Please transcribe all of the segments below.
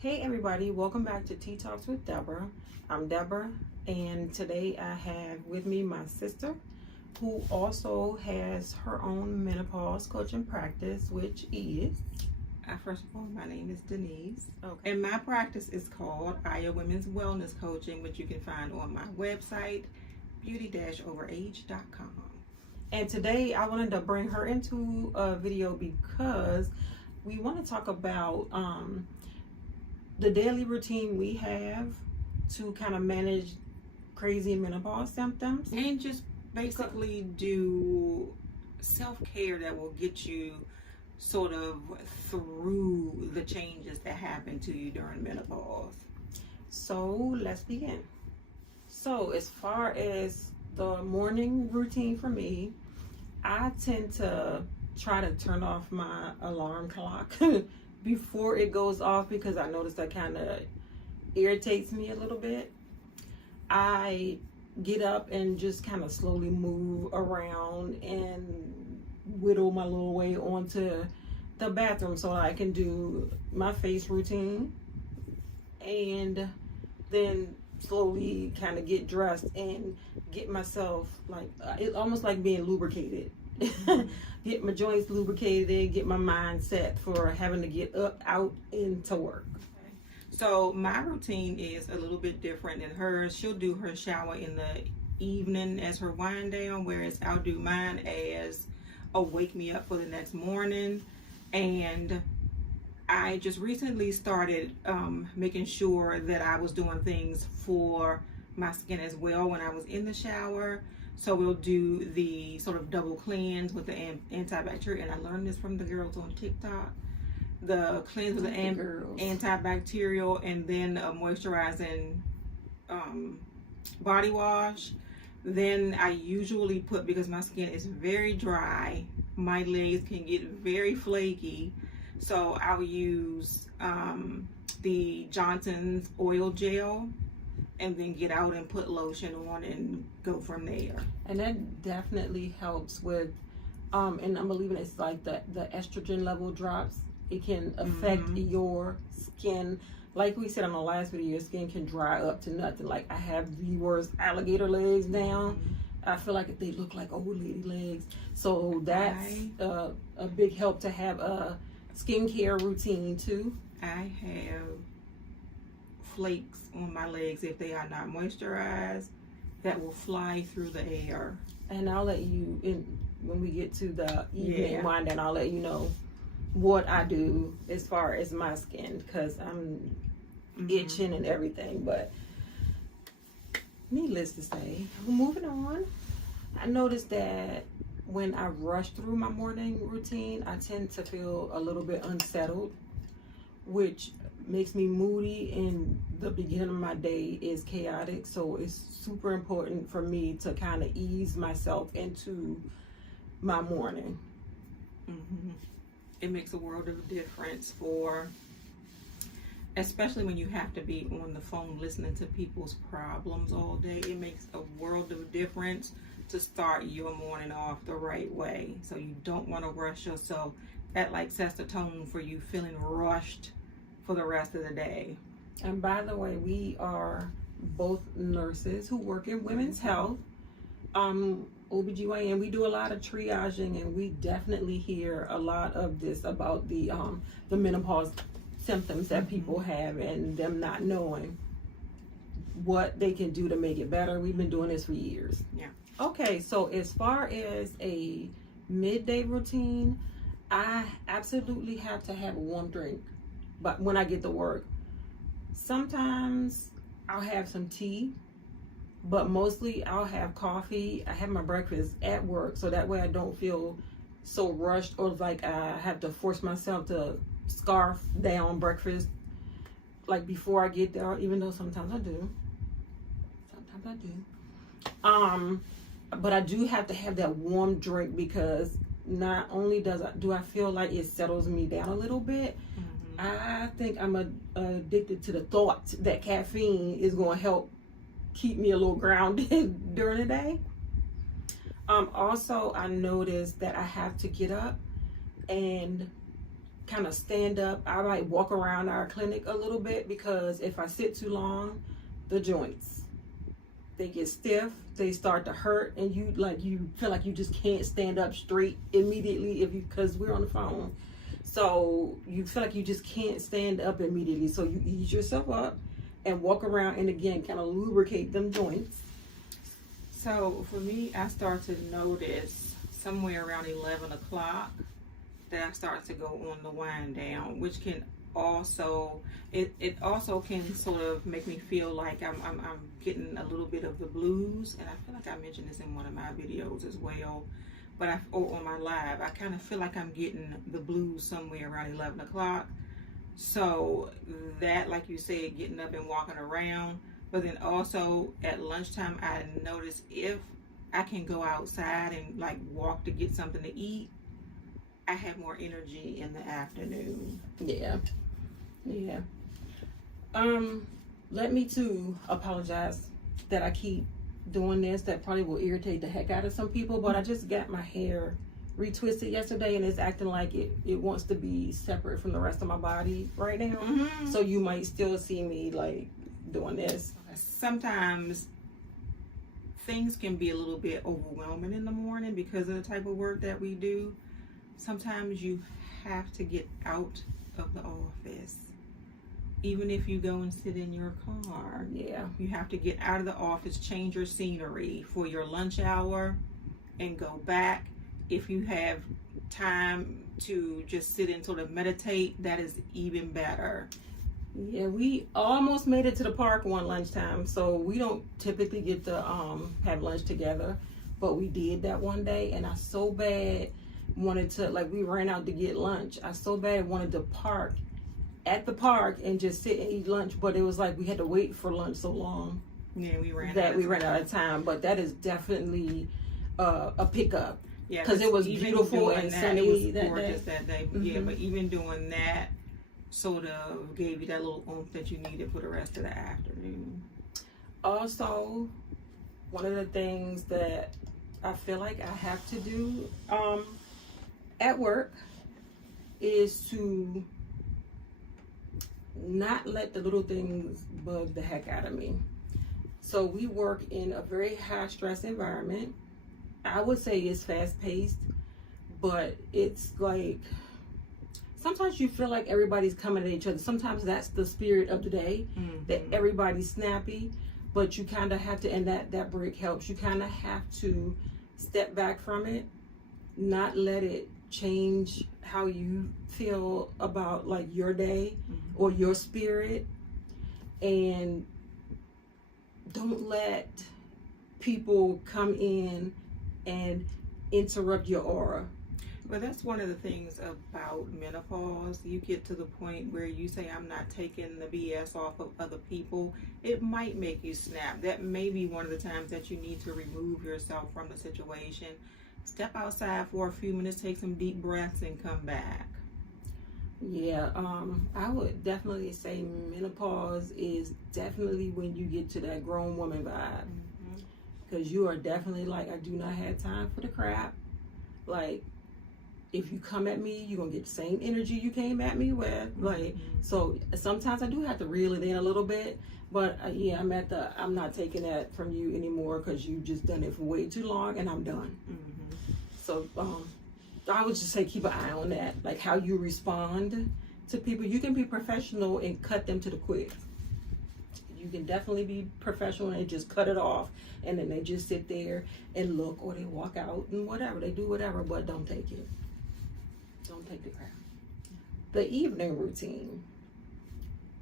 Hey everybody, welcome back to Tea Talks with Deborah. I'm Deborah, and today I have with me my sister who also has her own menopause coaching practice, which is... First of all, my name is Denise, Okay. and my practice is called Aya Women's Wellness Coaching, which you can find on my website, beauty-overage.com. And today I wanted to bring her into a video because we want to talk about the daily routine we have to kind of manage crazy menopause symptoms. And just basically do self-care that will get you sort of through the changes that happen to you during menopause. So let's begin. So as far as the morning routine for me, I tend to try to turn off my alarm clock before it goes off because I notice that kind of irritates me a little bit. I get up and just kind of slowly move around and whittle my little way onto the bathroom so I can do my face routine and then slowly kind of get dressed and get myself like it's almost like being lubricated. Get my joints lubricated, get my mind set for having to get up, out, into work. Okay. So my routine is a little bit different than hers. She'll do her shower in the evening as her wind down, whereas I'll do mine as a wake me up for the next morning. And I just recently started making sure that I was doing things for my skin as well when I was in the shower. So we'll do the sort of double cleanse with the antibacterial, and I learned this from the girls on TikTok. The cleanse with the antibacterial and then a moisturizing body wash. Then I usually put, because my skin is very dry, my legs can get very flaky, so I'll use the Johnson's oil gel and then get out and put lotion on and go from there. And that definitely helps with and I'm believing it's like the estrogen level drops. It can affect your skin. Like we said on the last video, your skin can dry up to nothing. Like I have the worst alligator legs now. I feel like they look like old lady legs. So that's a big help to have a skincare routine too. I have flakes on my legs if they are not moisturized that will fly through the air. And I'll let you when we get to the evening wind down, I'll let you know what I do as far as my skin, because I'm itching and everything. But needless to say, moving on, I noticed that when I rush through my morning routine, I tend to feel a little bit unsettled, which makes me moody, and the beginning of my day is chaotic. So it's super important for me to kind of ease myself into my morning. It makes a world of difference especially when you have to be on the phone listening to people's problems all day. It makes a world of difference to start your morning off the right way. So you don't want to rush yourself. That like sets the tone for you feeling rushed for the rest of the day. And by the way, we are both nurses who work in women's health. OBGYN, we do a lot of triaging, and we definitely hear a lot of this about the menopause symptoms that people have and them not knowing what they can do to make it better. We've been doing this for years. Yeah. Okay, so as far as a midday routine, I absolutely have to have a warm drink. But when I get to work, sometimes I'll have some tea, but mostly I'll have coffee. I have my breakfast at work, so that way I don't feel so rushed or like I have to force myself to scarf down breakfast like before I get there, even though sometimes I do. But I do have to have that warm drink because not only do I feel like it settles me down a little bit, I think I'm addicted to the thought that caffeine is going to help keep me a little grounded during the day. Also, I noticed that I have to get up and kind of stand up. I might walk around our clinic a little bit, because if I sit too long, the joints, they get stiff, they start to hurt, and you feel like you just can't stand up straight immediately because we're on the phone. So you feel like you just can't stand up immediately. So you ease yourself up and walk around, and again, kind of lubricate them joints. So for me, I start to notice somewhere around 11 o'clock that I start to go on the wind down, which can also, it also can sort of make me feel like I'm getting a little bit of the blues. And I feel like I mentioned this in one of my videos as well, but on my live, I kind of feel like I'm getting the blues somewhere around 11 o'clock. So that, like you said, getting up and walking around. But then also at lunchtime, I notice if I can go outside and like walk to get something to eat, I have more energy in the afternoon. Yeah. Let me too apologize that I keep doing this. That probably will irritate the heck out of some people, but I just got my hair retwisted yesterday, and it's acting like it wants to be separate from the rest of my body right now. Mm-hmm. So you might still see me like doing this. Sometimes things can be a little bit overwhelming in the morning because of the type of work that we do. Sometimes you have to get out of the office. Even if you go and sit in your car, you have to get out of the office, change your scenery for your lunch hour, and go back. If you have time to just sit and sort of meditate, that is even better. Yeah, we almost made it to the park one lunchtime, so we don't typically get to have lunch together, but we did that one day, and I so bad wanted to, like, we ran out to get lunch. I so bad wanted to park at the park and just sit and eat lunch, but it was like we had to wait for lunch so long. Yeah, we ran out of time. But that is definitely a pickup. Yeah, because it was beautiful and sunny that day. Mm-hmm. Yeah, but even doing that sort of gave you that little oomph that you needed for the rest of the afternoon. Also, one of the things that I feel like I have to do at work is to not let the little things bug the heck out of me. So we work in a very high stress environment. I would say it's fast paced, but it's like sometimes you feel like everybody's coming at each other. Sometimes that's the spirit of the day, that everybody's snappy, but you kind of have to, and that break helps. You kind of have to step back from it, not let it change how you feel about like your day or your spirit, and don't let people come in and interrupt your aura. Well, that's one of the things about menopause. You get to the point where you say, I'm not taking the BS off of other people. It might make you snap. That may be one of the times that you need to remove yourself from the situation. Step outside for a few minutes, take some deep breaths, and come back. Yeah, I would definitely say menopause is definitely when you get to that grown woman vibe. Because you are definitely like, I do not have time for the crap. Like, if you come at me, you're going to get the same energy you came at me with. Like, so sometimes I do have to reel it in a little bit. But yeah, I'm not taking that from you anymore because you just done it for way too long and I'm done. So I would just say keep an eye on that. Like how you respond to people. You can be professional and cut them to the quick. You can definitely be professional and just cut it off. And then they just sit there and look, or they walk out and whatever. They do whatever, but don't take it. Don't take the crap. The evening routine.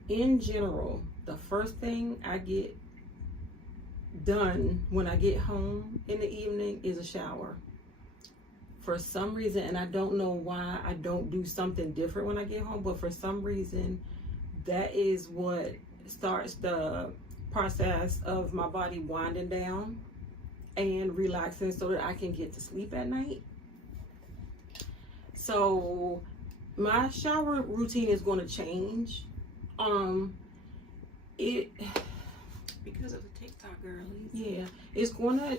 In general, the first thing I get done when I get home in the evening is a shower. For some reason, and I don't know why I don't do something different when I get home, but for some reason, that is what starts the process of my body winding down and relaxing so that I can get to sleep at night. So my shower routine is going to change. Because of the TikTok girlies. Yeah, it's gonna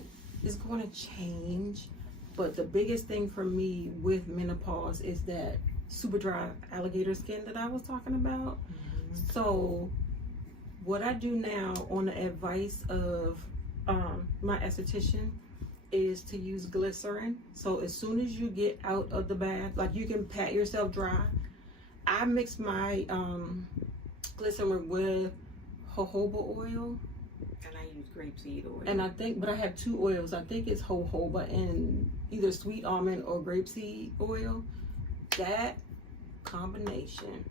change. But the biggest thing for me with menopause is that super dry alligator skin that I was talking about. Mm-hmm. So what I do now on the advice of my esthetician is to use glycerin. So as soon as you get out of the bath, like you can pat yourself dry. I mix my glycerin with jojoba oil. And I use grapeseed oil. And I think, but I have two oils. I think it's jojoba and either sweet almond or grapeseed oil. That combination,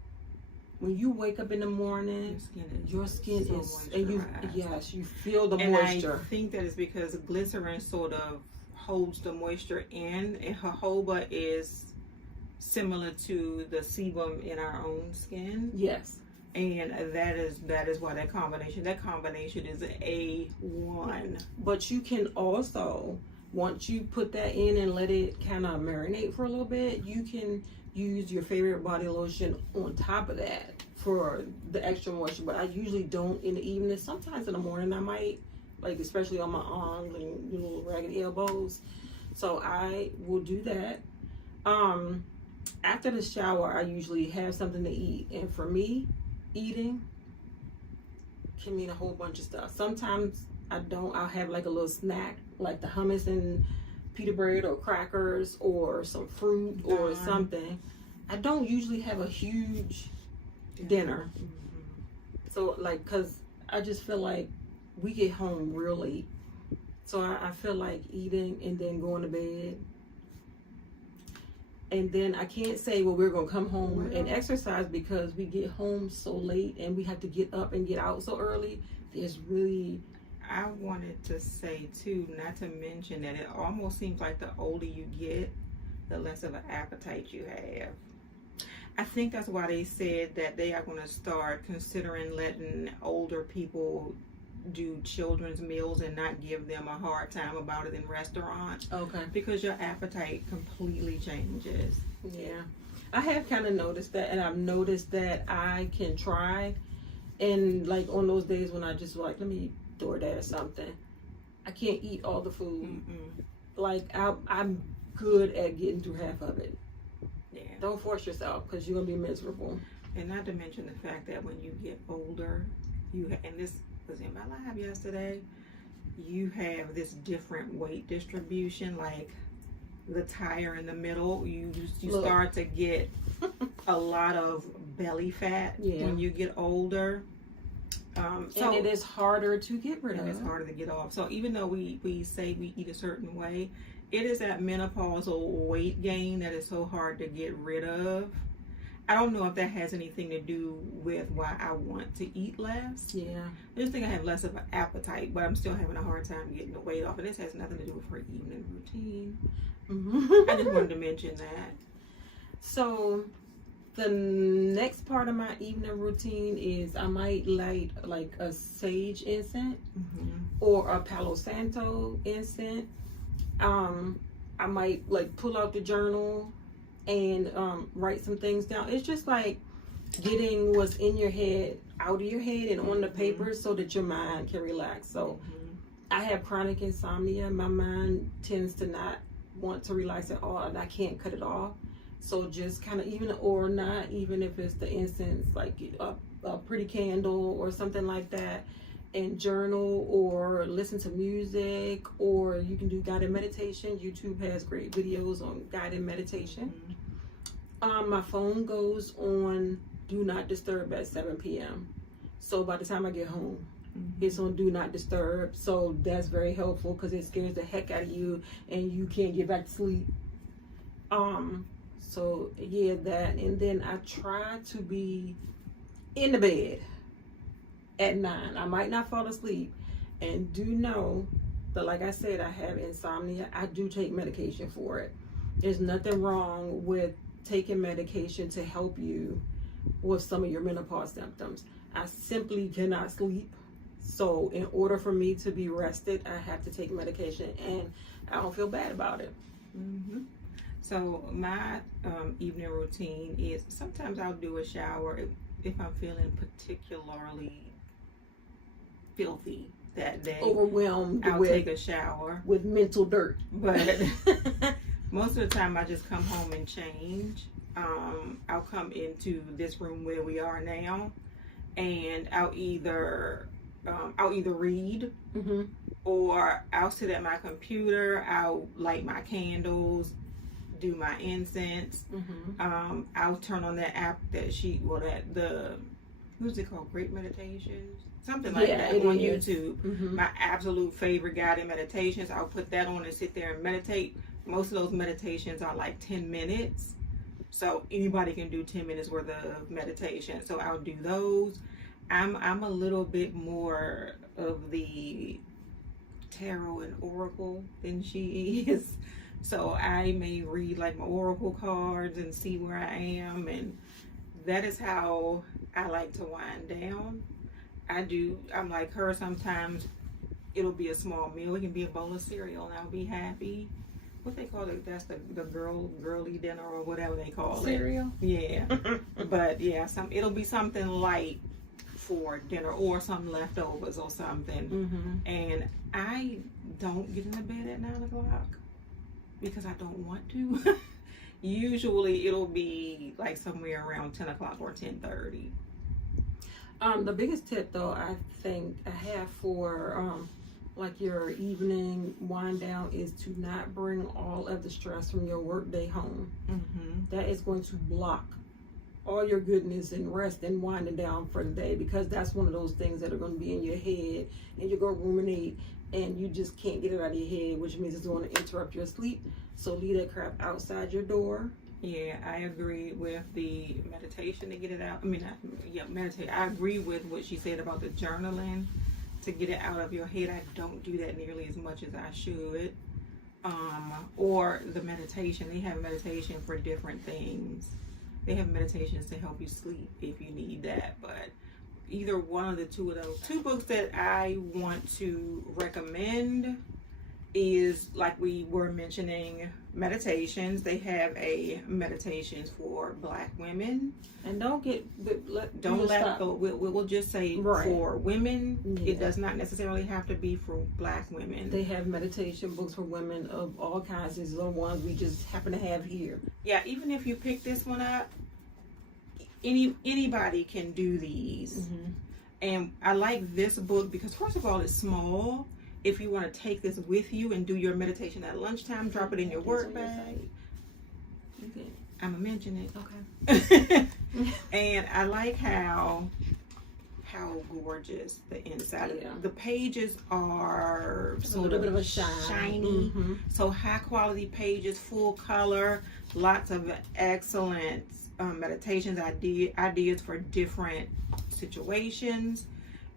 when you wake up in the morning, your skin is and you, yes, you feel the moisture. I think that is because glycerin sort of holds the moisture in, and jojoba is similar to the sebum in our own skin. Yes. And that is why that combination is A1. But you can also, once you put that in and let it kind of marinate for a little bit, you can use your favorite body lotion on top of that for the extra moisture. But I usually don't in the evening. Sometimes in the morning I might, like especially on my arms and little raggedy elbows. So I will do that. After the shower, I usually have something to eat, and for me, eating can mean a whole bunch of stuff. Sometimes I don't. I'll have like a little snack, like the hummus and pita bread or crackers or some fruit or something. I don't usually have a huge dinner. Mm-hmm. So like, cause I just feel like we get home real late. So I feel like eating and then going to bed. And then I can't say, well, we're going to come home and exercise because we get home so late and we have to get up and get out so early. There's really... I wanted to say, too, not to mention that it almost seems like the older you get, the less of an appetite you have. I think that's why they said that they are going to start considering letting older people do children's meals and not give them a hard time about it in restaurants. Okay. Because your appetite completely changes. Yeah. I have kind of noticed that, and I've noticed that I can try, and like on those days when I just like, let me DoorDash something, I can't eat all the food. Mm-mm. Like I'm good at getting through half of it. Yeah. Don't force yourself because you're going to be miserable. And not to mention the fact that when you get older, and this was in my life yesterday, you have this different weight distribution, like the tire in the middle. You start to get a lot of belly fat when you get older. So and it is harder to get rid of. And it's harder to get off. So even though we say we eat a certain way, it is that menopausal weight gain that is so hard to get rid of. I don't know if that has anything to do with why I want to eat less. Yeah. I just think I have less of an appetite, but I'm still having a hard time getting the weight off. And this has nothing to do with her evening routine. Mm-hmm. I just wanted to mention that. So the next part of my evening routine is I might light like a sage incense or a Palo Santo incense. I might like pull out the journal and write some things down. It's just like getting what's in your head out of your head and on the paper so that your mind can relax. So I have chronic insomnia. My mind tends to not want to relax at all, and I can't cut it off. So just kind of even if it's the incense, like a pretty candle or something like that, and journal or listen to music, or you can do guided meditation. YouTube has great videos on guided meditation. My phone goes on do not disturb at 7 p.m. So by the time I get home, it's on do not disturb. So that's very helpful because it scares the heck out of you and you can't get back to sleep. So yeah, that, and then I try to be in the bed at 9. I might not fall asleep, and do know that, like I said, I have insomnia. I do take medication for it. There's nothing wrong with taking medication to help you with some of your menopause symptoms. I simply cannot sleep. So in order for me to be rested, I have to take medication, and I don't feel bad about it. So my evening routine is sometimes I'll do a shower if I'm feeling particularly filthy that day. Overwhelmed. I'll take a shower with mental dirt. But most of the time I just come home and change. I'll come into this room where we are now, and I'll either read, or I'll sit at my computer. I'll light my candles, do my incense. I'll turn on that app that who's it called? Great Meditations, something like that on YouTube. My absolute favorite guided meditations. I'll put that on and sit there and meditate. Most of those meditations are like 10 minutes. So anybody can do 10 minutes worth of meditation. So I'll do those. I'm a little bit more of the tarot and oracle than she is. So I may read like my oracle cards and see where I am, and that is how I like to wind down. I'm like her. Sometimes it'll be a small meal. It can be a bowl of cereal and I'll be happy. What they call it? That's the girly dinner or whatever they call cereal. Yeah. But yeah, it'll be something light for dinner or some leftovers or something. And I don't get into bed at 9 o'clock because I don't want to. Usually it'll be like somewhere around 10 o'clock or 10:30. The biggest tip though, I think I have for like your evening wind down is to not bring all of the stress from your work day home. That is going to block all your goodness and rest and winding down for the day, because that's one of those things that are going to be in your head and you're going to ruminate and you just can't get it out of your head, which means it's going to interrupt your sleep. So leave that crap outside your door. Yeah, I agree with the meditation to get it out. Meditate. I agree with what she said about the journaling to get it out of your head. I don't do that nearly as much as I should. Or the meditation. They have meditation for different things. They have meditations to help you sleep if you need that. But either one of the two of those. Two books that I want to recommend is, like we were mentioning, meditations. They have a meditations for Black women. And we'll just say for women. Yeah. It does not necessarily have to be for Black women. They have meditation books for women of all kinds. These are the ones we just happen to have here. Yeah, even if you pick this one up, anybody can do these. And I like this book because, first of all, it's small. If you want to take this with you and do your meditation at lunchtime, drop it in your work bag. I'm gonna mention it. Okay. And I like how gorgeous the inside of the pages are. A little bit of a shiny. So high quality pages, full color, lots of excellent meditations ideas for different situations.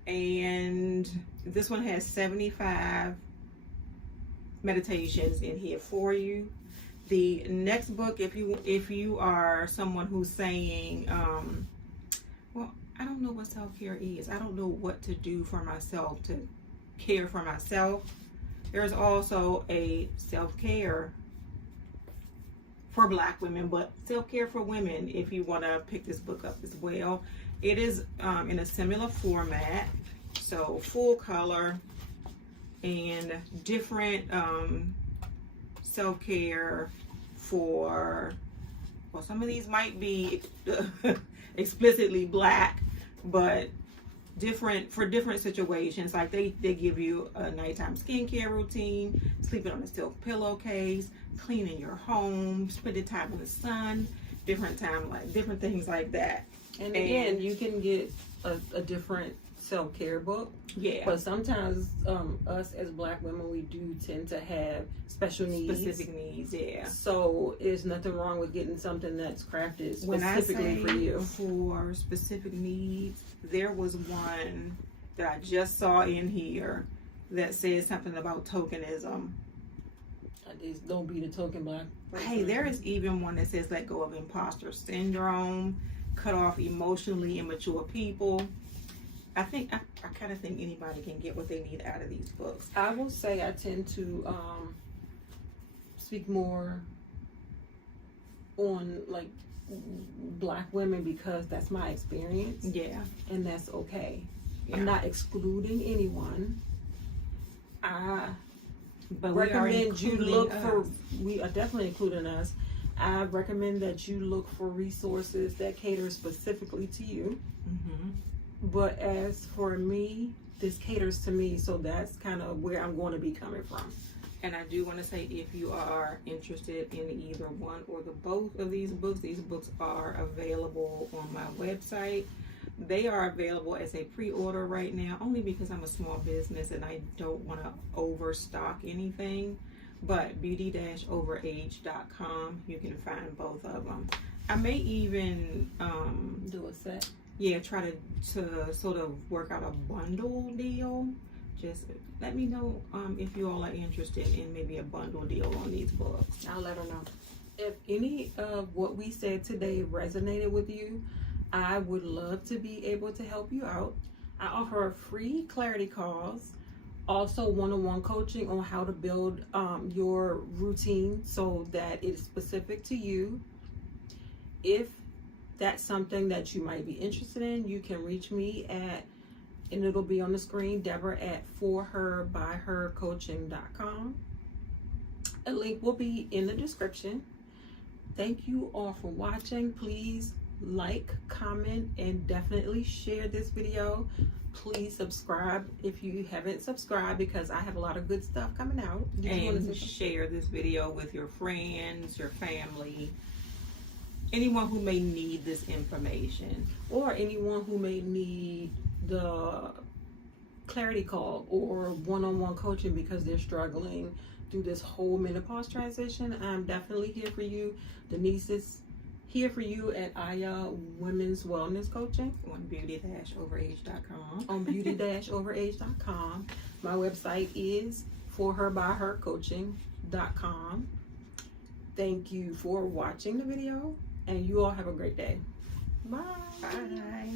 And this one has 75 meditations in here for you. The next book, if you are someone who's saying, well, I don't know what self-care is. I don't know what to do for myself to care for myself. There's also a self-care for Black women, but self-care for women, if you want to pick this book up as well. It is in a similar format, so full color and different self-care for, well, some of these might be explicitly Black, but for different situations. Like they give you a nighttime skincare routine, sleeping on a silk pillowcase, cleaning your home, spending time in the sun, different things like that. And again, you can get a different self-care book. Yeah. But sometimes us as Black women, we do tend to have specific needs. Yeah. So there's nothing wrong with getting something that's crafted specifically for you. For specific needs, there was one that I just saw in here that says something about tokenism. Don't be the token Black person. Hey, there is even one that says let go of imposter syndrome, cut off emotionally immature people. I kind of think anybody can get what they need out of these books. I will say I tend to speak more on like Black women because that's my experience. Yeah. And that's okay. Yeah. I'm not excluding anyone. But recommend you look for, we are definitely including us. I recommend that you look for resources that cater specifically to you. But as for me, this caters to me, so that's kind of where I'm going to be coming from. And I do want to say, if you are interested in either one or the both of these books are available on my website. They are available as a pre-order right now, only because I'm a small business and I don't want to overstock anything. But beauty-overage.com, you can find both of them. I may even Do a set. Yeah, try to sort of work out a bundle deal. Just let me know if you all are interested in maybe a bundle deal on these books. I'll let her know. If any of what we said today resonated with you, I would love to be able to help you out. I offer free clarity calls, also one-on-one coaching on how to build your routine so that it's specific to you. If that's something that you might be interested in, you can reach me at, and it'll be on the screen, Deborah at forherbyhercoaching.com. A link will be in the description. Thank you all for watching. Please like, comment, and definitely share this video. Please subscribe if you haven't subscribed, because I have a lot of good stuff coming out. And share this video with your friends, your family, anyone who may need this information. Or anyone who may need the clarity call or one-on-one coaching because they're struggling through this whole menopause transition. I'm definitely here for you. Denise is here for you at Aya Women's Wellness Coaching On beauty-overage.com. on beauty-overage.com. My website is forherbyhercoaching.com. Thank you for watching the video, and you all have a great day. Bye. Bye.